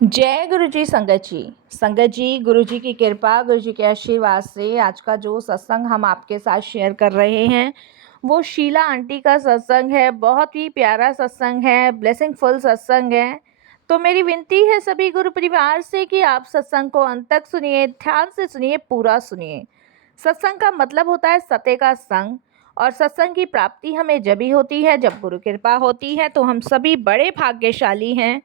जय गुरु जी संगत जी गुरु जी की कृपा गुरु जी के आशीर्वाद से आज का जो सत्संग हम आपके साथ शेयर कर रहे हैं वो शीला आंटी का सत्संग है। बहुत ही प्यारा सत्संग है, ब्लेसिंगफुल सत्संग है। तो मेरी विनती है सभी गुरु परिवार से कि आप सत्संग को अंत तक सुनिए, ध्यान से सुनिए, पूरा सुनिए। सत्संग का मतलब होता है सत्य का संग, और सत्संग की प्राप्ति हमें जब ही होती है जब गुरु कृपा होती है। तो हम सभी बड़े भाग्यशाली हैं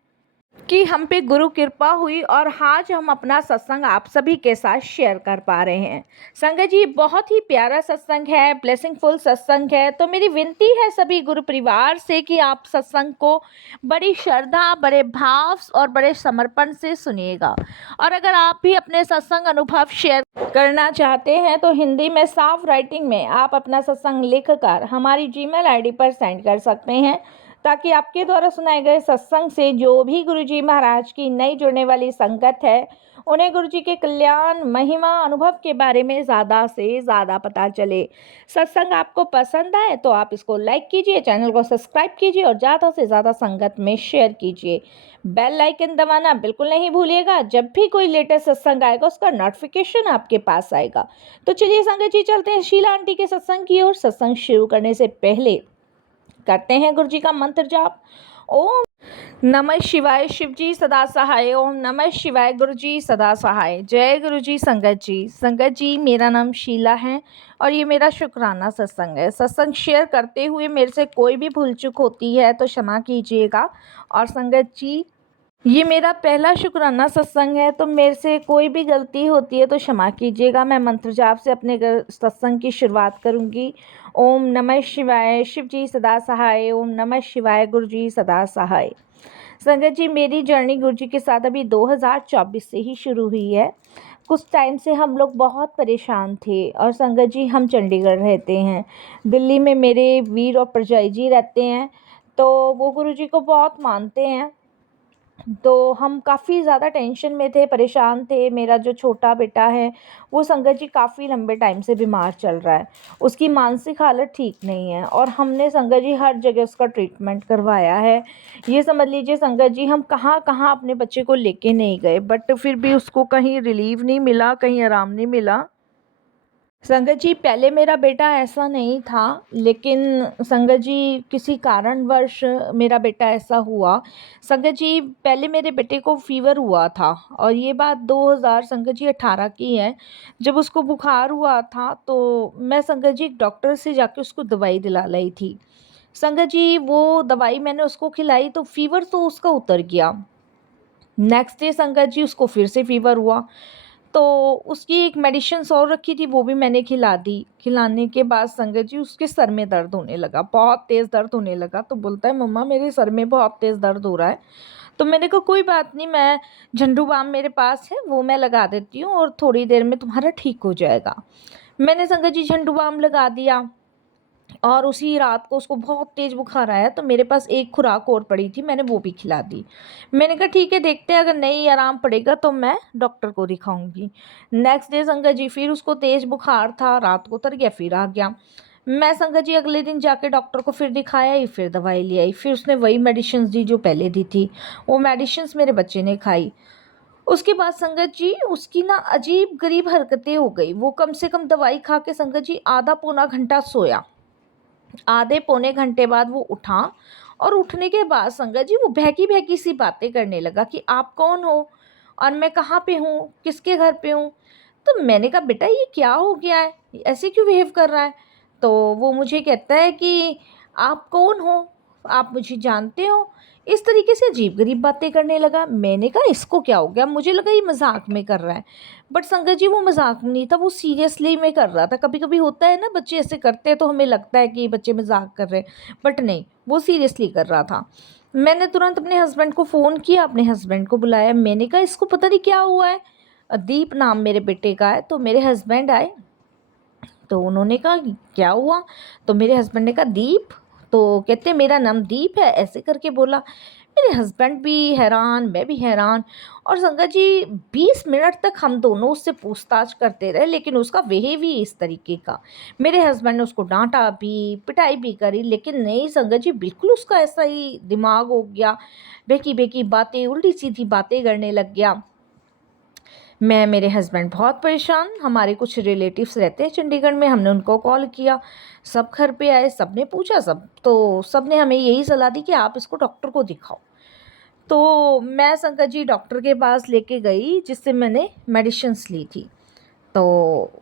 कि हम पे गुरु कृपा हुई और आज हम अपना सत्संग आप सभी के साथ शेयर कर पा रहे हैं। संगत जी बहुत ही प्यारा सत्संग है, ब्लेसिंगफुल सत्संग है। तो मेरी विनती है सभी गुरु परिवार से कि आप सत्संग को बड़ी श्रद्धा, बड़े भाव और बड़े समर्पण से सुनिएगा। और अगर आप भी अपने सत्संग अनुभव शेयर करना चाहते हैं तो हिंदी में साफ राइटिंग में आप अपना सत्संग लिखकर हमारी जीमेल आईडी पर सेंड कर सकते हैं, ताकि आपके द्वारा सुनाए गए सत्संग से जो भी गुरुजी महाराज की नई जुड़ने वाली संगत है उन्हें गुरुजी के कल्याण, महिमा, अनुभव के बारे में ज़्यादा से ज़्यादा पता चले। सत्संग आपको पसंद आए तो आप इसको लाइक कीजिए, चैनल को सब्सक्राइब कीजिए और ज़्यादा से ज़्यादा संगत में शेयर कीजिए। बेल आइकन दबाना बिल्कुल नहीं भूलिएगा, जब भी कोई लेटेस्ट सत्संग आएगा उसका नोटिफिकेशन आपके पास आएगा। तो चलिए संगत जी चलते हैं शीला आंटी के सत्संग की ओर। सत्संग शुरू करने से पहले करते हैं गुरु जी का मंत्र जाप। ओम नमः शिवाय, शिव जी सदा सहाय। ओम नमः शिवाय, गुरु जी सदा सहाय। जय गुरु जी संगत जी मेरा नाम शीला है और ये मेरा शुक्राना सत्संग है। सत्संग शेयर करते हुए मेरे से कोई भी भूल चूक होती है तो क्षमा कीजिएगा। और संगत जी ये मेरा पहला शुक्राना सत्संग है, तो मेरे से कोई भी गलती होती है तो क्षमा कीजिएगा। मैं मंत्र जाप से अपने सत्संग की शुरुआत करूंगी। ओम नमः शिवाय, शिव जी सदा सहाय। ओम नमः शिवाय, गुरु जी सदा सहाय। संगत जी मेरी जर्नी गुरु जी के साथ अभी 2024 से ही शुरू हुई है। कुछ टाइम से हम लोग बहुत परेशान थे और संगत जी हम चंडीगढ़ रहते हैं, दिल्ली में मेरे वीर और परजाई जी रहते हैं। तो वो गुरु जी को बहुत मानते हैं। तो हम काफ़ी ज़्यादा टेंशन में थे, परेशान थे। मेरा जो छोटा बेटा है वो संगत जी काफ़ी लंबे टाइम से बीमार चल रहा है, उसकी मानसिक हालत ठीक नहीं है और हमने संगत जी हर जगह उसका ट्रीटमेंट करवाया है। ये समझ लीजिए संगत जी हम कहाँ कहाँ अपने बच्चे को लेके नहीं गए, बट फिर भी उसको कहीं रिलीव नहीं मिला, कहीं आराम नहीं मिला। संगत जी पहले मेरा बेटा ऐसा नहीं था, लेकिन संगत जी किसी कारणवश मेरा बेटा ऐसा हुआ। संगत जी पहले मेरे बेटे को फीवर हुआ था और ये बात 2000 संगत जी 18 की है। जब उसको बुखार हुआ था तो मैं संगत जी एक डॉक्टर से जाके उसको दवाई दिला लाई थी। संगत जी वो दवाई मैंने उसको खिलाई तो फीवर तो उसका उतर गया। नेक्स्ट डे संगत जी उसको फिर से फीवर हुआ, तो उसकी एक मेडिसिन्स और रखी थी वो भी मैंने खिला दी। खिलाने के बाद संगत जी उसके सर में दर्द होने लगा, बहुत तेज़ दर्द होने लगा। तो बोलता है मम्मा मेरे सर में बहुत तेज़ दर्द हो रहा है। तो मैंने कहा कोई बात नहीं, मैं झंडू बाम मेरे पास है वो मैं लगा देती हूँ और थोड़ी देर में तुम्हारा ठीक हो जाएगा। मैंने संगत जी झंडू बाम लगा दिया और उसी रात को उसको बहुत तेज़ बुखार आया, तो मेरे पास एक खुराक और पड़ी थी, मैंने वो भी खिला दी। मैंने कहा ठीक है देखते हैं, अगर नहीं आराम पड़ेगा तो मैं डॉक्टर को दिखाऊंगी। नेक्स्ट डे संगत जी फिर उसको तेज़ बुखार था, रात को उतर गया, फिर आ गया। मैं संगत जी अगले दिन जाके डॉक्टर को फिर दिखाया ही, फिर दवाई ले आई, फिर उसने वही मेडिसिन दी जो पहले दी थी। वो मेडिसिन मेरे बच्चे ने खाई। उसके बाद संगत जी उसकी ना अजीब गरीब हरकतें हो गई। वो कम से कम दवाई खा के संगत जी आधा पौना घंटा सोया। आधे पौने घंटे बाद वो उठा और उठने के बाद संगत जी वो बहकी बहकी सी बातें करने लगा कि आप कौन हो और मैं कहाँ पे हूँ, किसके घर पे हूँ। तो मैंने कहा बेटा ये क्या हो गया है, ऐसे क्यों बिहेव कर रहा है। तो वो मुझे कहता है कि आप कौन हो, आप मुझे जानते हो। इस तरीके से अजीब गरीब बातें करने लगा। मैंने कहा इसको क्या हो गया, मुझे लगा ये मजाक में कर रहा है, बट संगत जी वो मजाक में नहीं था, वो सीरियसली में कर रहा था। कभी कभी होता है ना बच्चे ऐसे करते हैं तो हमें लगता है कि ये बच्चे मजाक कर रहे हैं, बट नहीं वो सीरियसली कर रहा था। मैंने तुरंत अपने हस्बैंड को फ़ोन किया, अपने हस्बैंड को बुलाया। मैंने कहा इसको पता नहीं क्या हुआ है। दीप नाम मेरे बेटे का है। तो मेरे हस्बैंड आए तो उन्होंने कहा कि क्या हुआ। तो मेरे हस्बैंड ने कहा दीप। तो कहते मेरा नाम दीप है, ऐसे करके बोला। मेरे हस्बैंड भी हैरान, मैं भी हैरान। और संगत जी 20 मिनट तक हम दोनों उससे पूछताछ करते रहे, लेकिन उसका बिहेव ही इस तरीके का। मेरे हस्बैंड ने उसको डांटा भी, पिटाई भी करी, लेकिन नहीं संगत जी, बिल्कुल उसका ऐसा ही दिमाग हो गया, बेकी बेकी बातें, उल्टी सीधी बातें करने लग गया। मैं, मेरे हस्बैंड बहुत परेशान। हमारे कुछ रिलेटिव्स रहते हैं चंडीगढ़ में, हमने उनको कॉल किया, सब घर पे आए, सब ने पूछा, सब ने हमें यही सलाह दी कि आप इसको डॉक्टर को दिखाओ। तो मैं संगत जी डॉक्टर के पास लेके गई, जिससे मैंने मेडिसिन्स ली थी। तो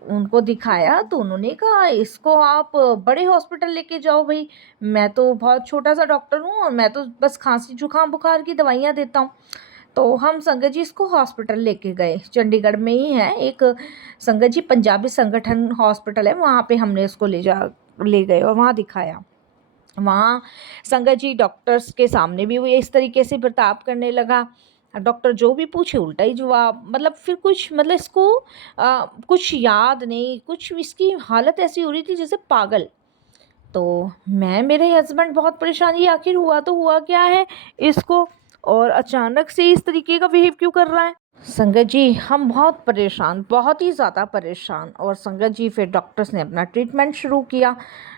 उनको दिखाया तो उन्होंने कहा इसको आप बड़े हॉस्पिटल लेके जाओ भई, मैं तो बहुत छोटा-सा डॉक्टर हूँ और मैं तो बस खाँसी जुकाम बुखार की दवाइयाँ देता हूँ। तो हम संगत जी इसको हॉस्पिटल लेके गए, चंडीगढ़ में ही है एक संगत जी पंजाबी संगठन हॉस्पिटल है, वहाँ पे हमने इसको ले गए और वहाँ दिखाया। वहाँ संगत जी डॉक्टर्स के सामने भी वो इस तरीके से बर्ताव करने लगा। डॉक्टर जो भी पूछे उल्टा ही जवाब, मतलब फिर कुछ, मतलब इसको कुछ याद नहीं, कुछ इसकी हालत ऐसी हो रही थी जैसे पागल। तो मैं, मेरे हस्बैंड बहुत परेशान, ये आखिर हुआ तो हुआ क्या है इसको, और अचानक से इस तरीके का बिहेव क्यों कर रहा है। संगत जी हम बहुत परेशान, बहुत ही ज़्यादा परेशान। और संगत जी फिर डॉक्टर्स ने अपना ट्रीटमेंट शुरू किया।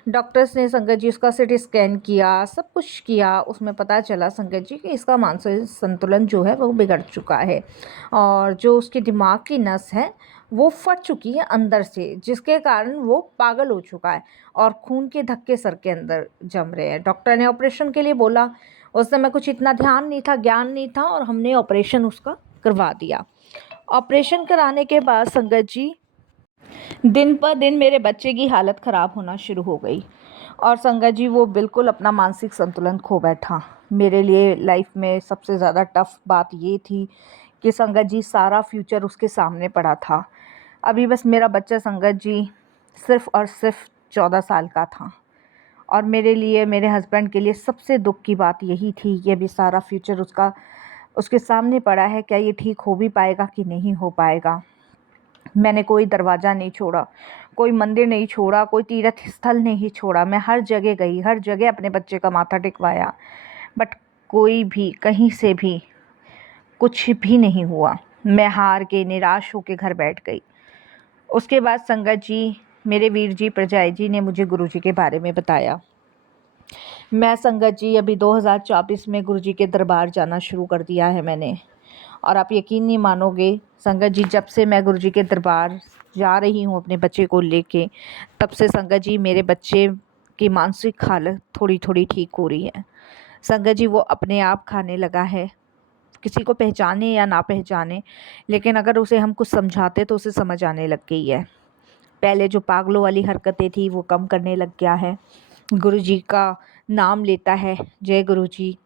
डॉक्टर्स ने संगत जी उसका सीटी स्कैन किया, सब कुछ किया। उसमें पता चला संगत जी कि इसका मानसिक संतुलन जो है वो बिगड़ चुका है, और जो उसके दिमाग की नस है वो फट चुकी है अंदर से, जिसके कारण वो पागल हो चुका है और खून के धक्के सर के अंदर जम रहे हैं। डॉक्टर ने ऑपरेशन के लिए बोला। उस समय कुछ इतना ध्यान नहीं था, ज्ञान नहीं था, और हमने ऑपरेशन उसका करवा दिया। ऑपरेशन कराने के बाद संगत जी दिन पर दिन मेरे बच्चे की हालत ख़राब होना शुरू हो गई, और संगत जी वो बिल्कुल अपना मानसिक संतुलन खो बैठा। मेरे लिए लाइफ में सबसे ज़्यादा टफ बात ये थी कि संगत जी सारा फ्यूचर उसके सामने पड़ा था। अभी बस मेरा बच्चा संगत जी सिर्फ़ और सिर्फ 14 साल का था, और मेरे लिए, मेरे हस्बैंड के लिए सबसे दुख की बात यही थी कि अभी सारा फ्यूचर उसके सामने पड़ा है। क्या ये ठीक हो भी पाएगा कि नहीं हो पाएगा। मैंने कोई दरवाज़ा नहीं छोड़ा, कोई मंदिर नहीं छोड़ा, कोई तीर्थ स्थल नहीं छोड़ा। मैं हर जगह गई, हर जगह अपने बच्चे का माथा टिकवाया, बट कोई भी कहीं से भी कुछ भी नहीं हुआ। मैं हार के, निराश होके घर बैठ गई। उसके बाद संगत जी, मेरे वीर जी प्रजाई जी ने मुझे गुरुजी के बारे में बताया। मैं संगत जी अभी 2024 में गुरुजी के दरबार जाना शुरू कर दिया है मैंने। और आप यकीन नहीं मानोगे संगत जी, जब से मैं गुरुजी के दरबार जा रही हूँ अपने बच्चे को लेके, तब से संगत जी मेरे बच्चे की मानसिक हालत थोड़ी थोड़ी ठीक हो रही है। संगत जी वो अपने आप खाने लगा है, किसी को पहचाने या ना पहचाने, लेकिन अगर उसे हम कुछ समझाते तो उसे समझ आने लग गई है। पहले जो पागलों वाली हरकतें थी वो कम करने लग गया है। गुरुजी का नाम लेता है, जय गुरुजी।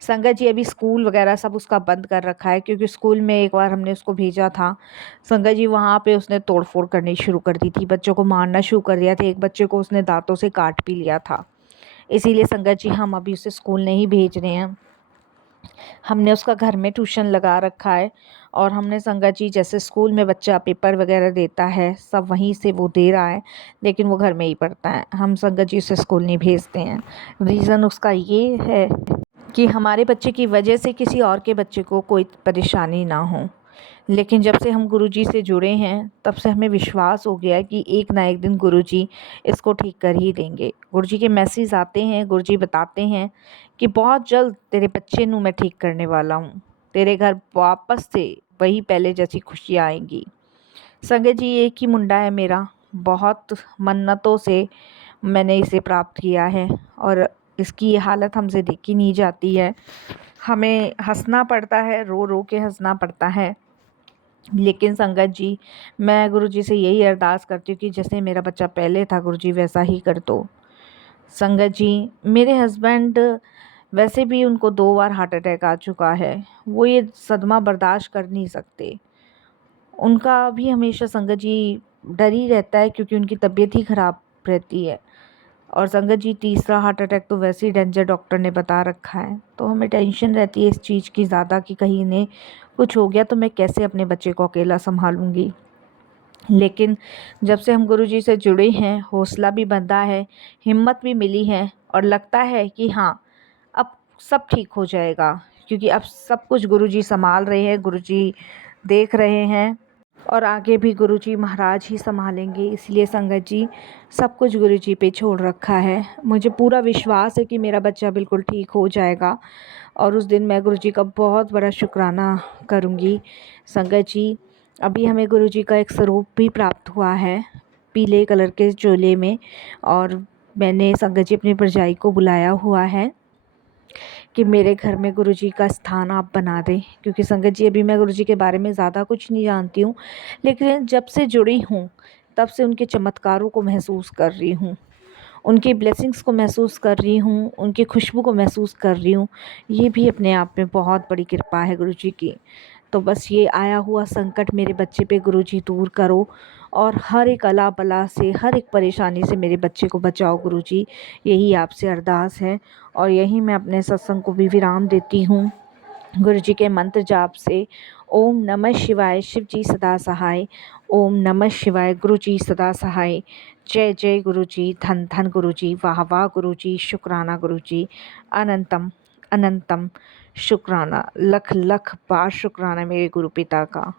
संगत जी अभी स्कूल वगैरह सब उसका बंद कर रखा है, क्योंकि स्कूल में एक बार हमने उसको भेजा था संगत जी, वहाँ पे उसने तोड़फोड़ करनी शुरू कर दी थी, बच्चों को मारना शुरू कर दिया था। एक बच्चे को उसने दांतों से काट भी लिया था। इसीलिए संगत जी हम अभी उसे स्कूल नहीं भेज रहे हैं। हमने उसका घर में ट्यूशन लगा रखा है, और हमने संगत जी जैसे स्कूल में बच्चा पेपर वगैरह देता है सब वहीं से वो दे रहा है, लेकिन वो घर में ही पढ़ता है। हम संगत जी उसे स्कूल नहीं भेजते हैं। रीज़न उसका ये है कि हमारे बच्चे की वजह से किसी और के बच्चे को कोई परेशानी ना हो। लेकिन जब से हम गुरुजी से जुड़े हैं, तब से हमें विश्वास हो गया है कि एक ना एक दिन गुरुजी इसको ठीक कर ही देंगे। गुरुजी के मैसेज आते हैं, गुरुजी बताते हैं कि बहुत जल्द तेरे बच्चे नू मैं ठीक करने वाला हूँ, तेरे घर वापस से वही पहले जैसी खुशियाँ आएंगी। संगत जी एक ही मुंडा है मेरा, बहुत मन्नतों से मैंने इसे प्राप्त किया है, और इसकी ये हालत हमसे देखी नहीं जाती है। हमें हंसना पड़ता है, रो रो के हंसना पड़ता है। लेकिन संगत जी मैं गुरुजी से यही अरदास करती हूँ कि जैसे मेरा बच्चा पहले था गुरुजी वैसा ही कर दो। संगत जी मेरे हस्बैंड, वैसे भी उनको 2 बार हार्ट अटैक आ चुका है, वो ये सदमा बर्दाश्त कर नहीं सकते। उनका भी हमेशा संगत जी डर ही रहता है, क्योंकि उनकी तबीयत ही ख़राब रहती है। और संगत जी तीसरा हार्ट अटैक तो वैसे ही डेंजर डॉक्टर ने बता रखा है, तो हमें टेंशन रहती है इस चीज़ की ज़्यादा कि कहीं इन्हें कुछ हो गया तो मैं कैसे अपने बच्चे को अकेला संभालूंगी। लेकिन जब से हम गुरुजी से जुड़े हैं, हौसला भी बंधा है, हिम्मत भी मिली है, और लगता है कि हाँ अब सब ठीक हो जाएगा, क्योंकि अब सब कुछ गुरुजी संभाल रहे हैं, गुरुजी देख रहे हैं और आगे भी गुरुजी महाराज ही संभालेंगे। इसलिए संगत जी, सब कुछ गुरुजी पे छोड़ रखा है। मुझे पूरा विश्वास है कि मेरा बच्चा बिल्कुल ठीक हो जाएगा और उस दिन मैं गुरुजी का बहुत बड़ा शुक्राना करूँगी। संगत जी, अभी हमें गुरुजी का एक स्वरूप भी प्राप्त हुआ है पीले कलर के चोले में, और मैंने संगत जी अपनी भरजाई को बुलाया हुआ है कि मेरे घर में गुरुजी का स्थान आप बना दें। क्योंकि संगत जी, अभी मैं गुरुजी के बारे में ज़्यादा कुछ नहीं जानती हूँ, लेकिन जब से जुड़ी हूँ तब से उनके चमत्कारों को महसूस कर रही हूँ, उनकी ब्लेसिंग्स को महसूस कर रही हूँ, उनकी खुशबू को महसूस कर रही हूँ। ये भी अपने आप में बहुत बड़ी कृपा है गुरुजी की। तो बस ये आया हुआ संकट मेरे बच्चे पे गुरुजी दूर करो, और हर एक अला बला से, हर एक परेशानी से मेरे बच्चे को बचाओ गुरुजी। यही आपसे अरदास है और यही मैं अपने सत्संग को भी विराम देती हूँ गुरुजी के मंत्र जाप से। ओम नमः शिवाय, शिव जी सदा सहाय। ओम नमः शिवाय, गुरुजी सदा सहाय। जय जय गुरुजी, धन धन गुरुजी, वाह वाह गुरुजी, शुक्राना गुरुजी, अनंतम अनंतम शुक्राना, लख लख बार शुक्राना मेरे गुरु पिता का।